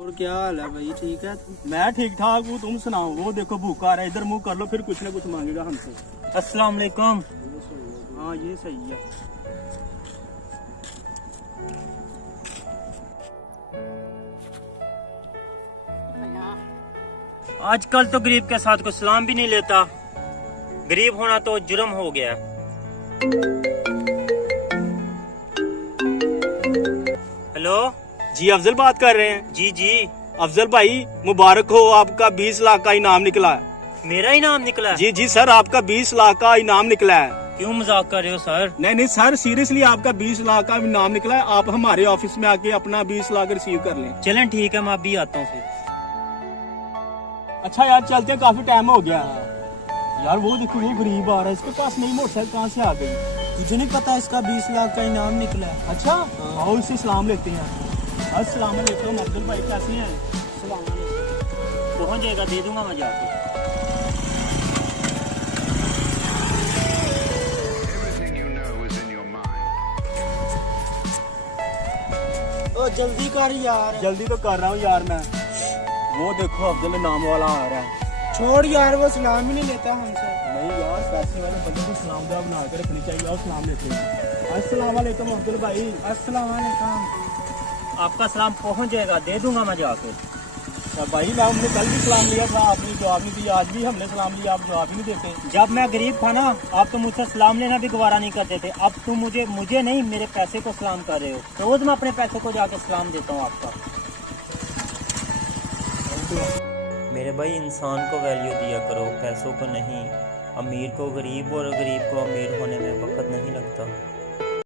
और क्या हाल है भाई, ठीक है? मैं ठीक ठाक हूँ, तुम सुनाओ। वो देखो भूखा रहा है, इधर मुंह कर लो, फिर कुछ ना कुछ मांगेगा हमसे। अस्सलाम वालेकुम। हाँ ये सही है। आजकल तो गरीब के साथ कोई सलाम भी नहीं लेता। गरीब होना तो जुर्म हो गया। हेलो जी अफजल बात कर रहे हैं? जी जी। अफजल भाई मुबारक हो, आपका 20 लाख का इनाम निकला है। मेरा ही नाम निकला है? जी जी सर, आपका 20 लाख का इनाम निकला है। क्यों मजाक कर रहे हो सर? नहीं नहीं सर, सीरियसली आपका 20 लाख का इनाम निकला है। आप हमारे ऑफिस में आके अपना 20 लाख रिसीव कर लें। चलें ठीक है, मैं अभी आता हूँ फिर। अच्छा यार चलते हैं, काफी टाइम हो गया। यार वो देखो, वो गरीब आ रहा है, इसके पास नई मोटरसाइकिल कहाँ से आ गई? तुझे नहीं पता इसका 20 लाख का इनाम निकला है? अच्छा आओ इससे सलाम लेते हैं। अस्सलाम वालेकुम अब्दुल भाई, कैसे हैं? पहुँच जाएगा, दे दूंगा मैं जाके। ओ जल्दी कर यार। जल्दी तो कर रहा हूँ यार मैं। वो देखो अब्दुल नाम वाला आ रहा है। छोड़ यार, वो सलाम ही नहीं लेता हमसे। नहीं यार, पैसे वाले बंदे को सलाम दुआ बना के रखनी चाहिए और सलाम लेते हैं। अस्सलाम वालेकुम अब्दुल भाई। अस्सलाम वालेकुम। आपका सलाम पहुँच जाएगा, दे दूंगा मैं जाके। भाई ना हमने कल भी सलाम लिया था, आपने जवाब नहीं दिया। आज भी हमने सलाम लिया, आप जवाब ही नहीं देते। जब मैं गरीब था ना, आप तो मुझसे सलाम लेना भी गवारा नहीं करते थे। अब तुम मुझे नहीं, मेरे पैसे को सलाम कर रहे हो। रोज मैं अपने पैसे को जाके सलाम देता हूँ आपका। मेरे भाई, इंसान को वैल्यू दिया करो, पैसों को नहीं। अमीर को गरीब और गरीब को अमीर होने में वक्त नहीं लगता।